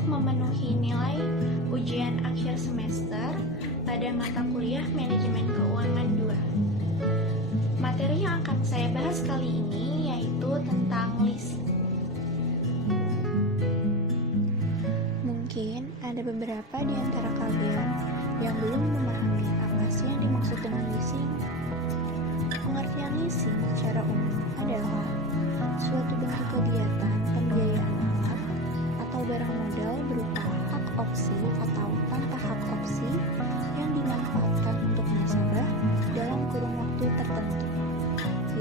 untuk memenuhi nilai ujian akhir semester pada mata kuliah Manajemen Keuangan 2. Materi yang akan saya bahas kali ini yaitu tentang leasing. Mungkin ada beberapa di antara kalian yang belum memahami apa sih yang dimaksud dengan leasing. Pengertian leasing secara umum adalah suatu bentuk kegiatan pembiayaan alat atau barang modal berupa hak opsi atau tanpa hak opsi yang dimanfaatkan untuk nasabah dalam kurun waktu tertentu,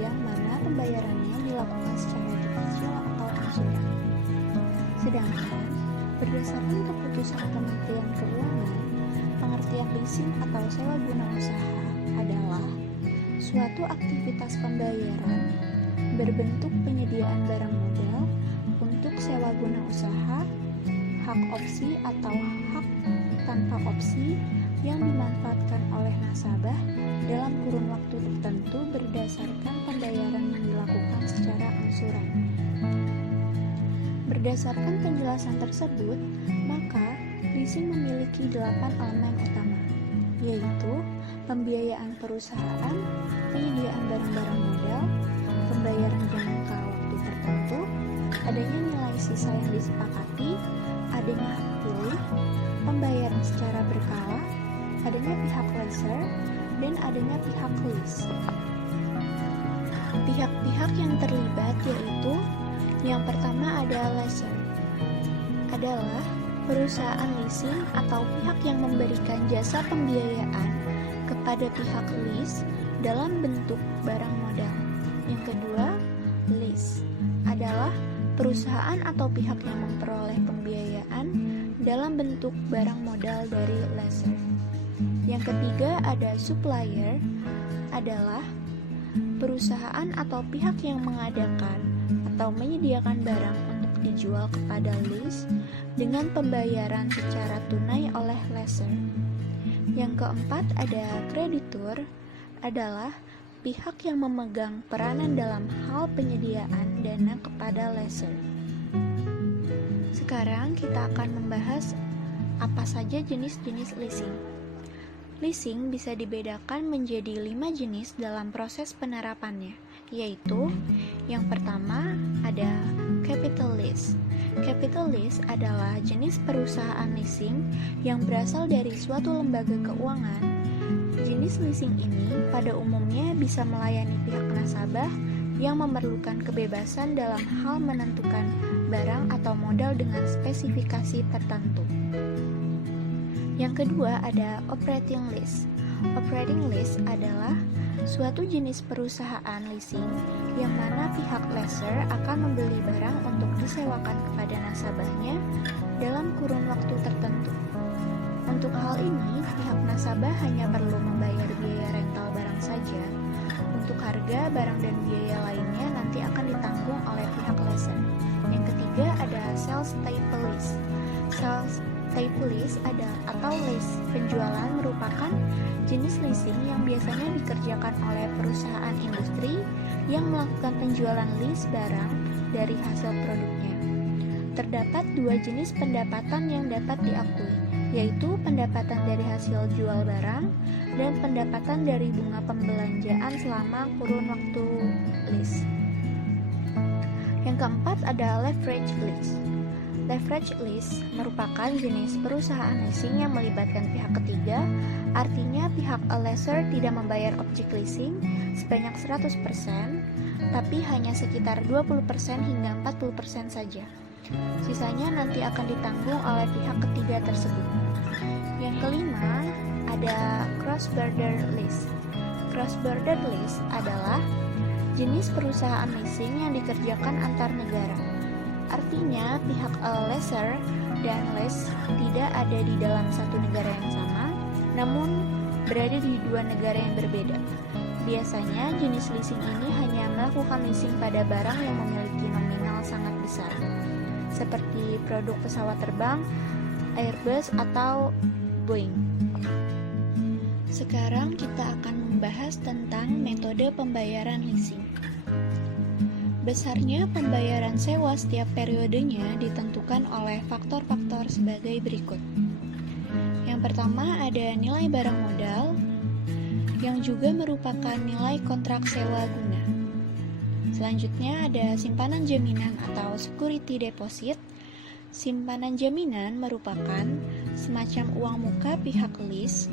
yang mana pembayarannya dilakukan secara cicil atau angsuran. Sedangkan berdasarkan keputusan Kementerian Keuangan, pengertian leasing atau sewa guna usaha adalah suatu aktivitas pembayaran berbentuk penyediaan barang modal untuk sewa guna usaha, hak opsi atau hak tanpa opsi yang dimanfaatkan oleh nasabah dalam kurun waktu tertentu berdasarkan pembayaran yang dilakukan secara angsuran. Berdasarkan penjelasan tersebut, maka leasing memiliki 8 elemen utama, yaitu pembiayaan perusahaan, penyediaan barang-barang modal, pembayaran jangka waktu tertentu, adanya nilai sisa yang disepakati, adanya hak pilih, pembayaran secara berkala, adanya pihak lessor, dan adanya pihak lease. Pihak-pihak yang terlibat yaitu yang pertama ada lessor, adalah perusahaan leasing atau pihak yang memberikan jasa pembiayaan kepada pihak lease dalam bentuk barang modal. Yang kedua, lease adalah perusahaan atau pihak yang memperoleh pembiayaan dalam bentuk barang modal dari lessor. Yang ketiga ada supplier, adalah perusahaan atau pihak yang mengadakan atau menyediakan barang untuk dijual kepada lease dengan pembayaran secara tunai oleh lessor. Yang keempat ada kreditur, adalah pihak yang memegang peranan dalam hal penyediaan dana kepada lessor. Sekarang kita akan membahas apa saja jenis-jenis leasing. Leasing bisa dibedakan menjadi 5 jenis dalam proses penerapannya, yaitu yang pertama ada capital lease. Capital lease adalah jenis perusahaan leasing yang berasal dari suatu lembaga keuangan. Jenis leasing ini pada umumnya bisa melayani pihak nasabah yang memerlukan kebebasan dalam hal menentukan barang atau modal dengan spesifikasi tertentu. Yang kedua ada operating lease. Operating lease adalah suatu jenis perusahaan leasing yang mana pihak lessor akan membeli barang untuk disewakan kepada nasabahnya dalam kurun waktu tertentu. Untuk hal ini, pihak nasabah hanya perlu membayar biaya rental barang saja. Untuk harga, barang dan biaya lainnya nanti akan ditanggung oleh pihak lessor. Yang ketiga ada sales type lease. Sales type lease atau lease penjualan merupakan jenis leasing yang biasanya dikerjakan oleh perusahaan industri yang melakukan penjualan lease barang dari hasil produknya. Terdapat 2 jenis pendapatan yang dapat diakui, yaitu pendapatan dari hasil jual barang dan pendapatan dari bunga pembelanjaan selama kurun waktu lease. Yang keempat ada leverage lease. Leverage lease merupakan jenis perusahaan leasing yang melibatkan pihak ketiga, artinya pihak lessor tidak membayar objek leasing sebanyak 100%, tapi hanya sekitar 20% hingga 40% saja. Sisanya nanti akan ditanggung oleh pihak ketiga tersebut. Yang kelima, ada cross-border lease. Cross-border lease adalah jenis perusahaan leasing yang dikerjakan antar negara. Artinya, pihak lessor dan lease tidak ada di dalam satu negara yang sama, namun berada di 2 negara yang berbeda. Biasanya, jenis leasing ini hanya melakukan leasing pada barang yang memiliki nominal sangat besar, seperti produk pesawat terbang, Airbus, atau Boeing. Sekarang kita akan membahas tentang metode pembayaran leasing. Besarnya pembayaran sewa setiap periodenya ditentukan oleh faktor-faktor sebagai berikut. Yang pertama ada nilai barang modal, yang juga merupakan nilai kontrak sewa guna. Selanjutnya ada simpanan jaminan atau security deposit. Simpanan jaminan merupakan semacam uang muka pihak lease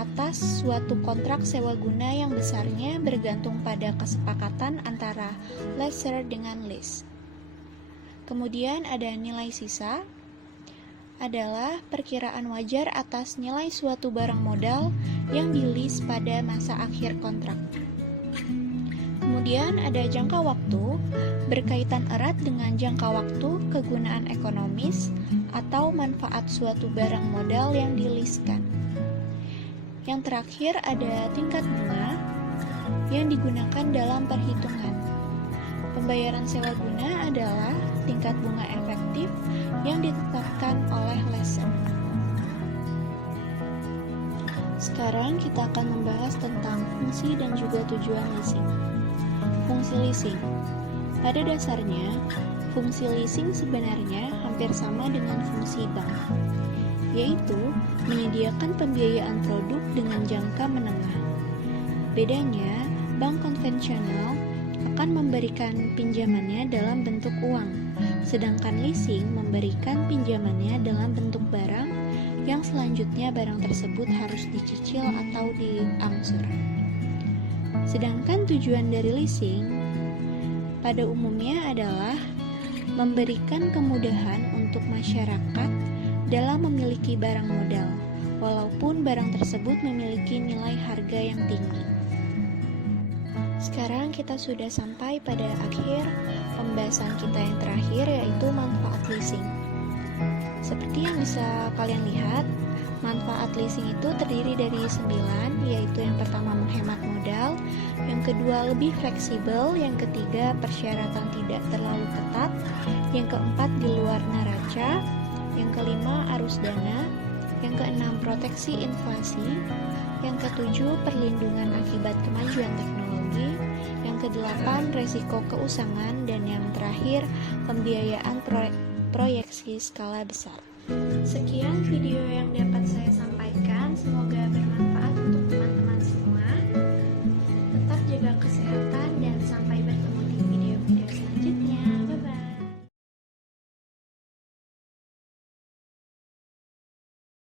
atas suatu kontrak sewa guna yang besarnya bergantung pada kesepakatan antara lessor dengan lease. Kemudian ada nilai sisa, adalah perkiraan wajar atas nilai suatu barang modal yang di-lease pada masa akhir kontrak. Kemudian ada jangka waktu, berkaitan erat dengan jangka waktu kegunaan ekonomis atau manfaat suatu barang modal yang di-lease-kan. Yang terakhir ada tingkat bunga yang digunakan dalam perhitungan. Pembayaran sewa guna adalah tingkat bunga efektif yang ditetapkan oleh lessor. Sekarang kita akan membahas tentang fungsi dan juga tujuan leasing. Fungsi leasing. Pada dasarnya, fungsi leasing sebenarnya hampir sama dengan fungsi bank, yaitu menyediakan pembiayaan produk dengan jangka menengah. Bedanya, bank konvensional akan memberikan pinjamannya dalam bentuk uang, sedangkan leasing memberikan pinjamannya dalam bentuk barang yang selanjutnya barang tersebut harus dicicil atau diangsur. Sedangkan tujuan dari leasing pada umumnya adalah memberikan kemudahan untuk masyarakat dalam memiliki barang modal, walaupun barang tersebut memiliki nilai harga yang tinggi. Sekarang kita sudah sampai pada akhir pembahasan kita yang terakhir, yaitu manfaat leasing. Seperti yang bisa kalian lihat, manfaat leasing itu terdiri dari 9, yaitu yang pertama menghemat modal, yang kedua lebih fleksibel, yang ketiga persyaratan tidak terlalu ketat, yang keempat di luar neraca, yang kelima arus dana, yang keenam proteksi inflasi, yang ketujuh perlindungan akibat kemajuan teknologi, yang kedelapan resiko keusangan, dan yang terakhir pembiayaan proyeksi skala besar. Sekian video yang dapat saya sampaikan, semoga bermanfaat.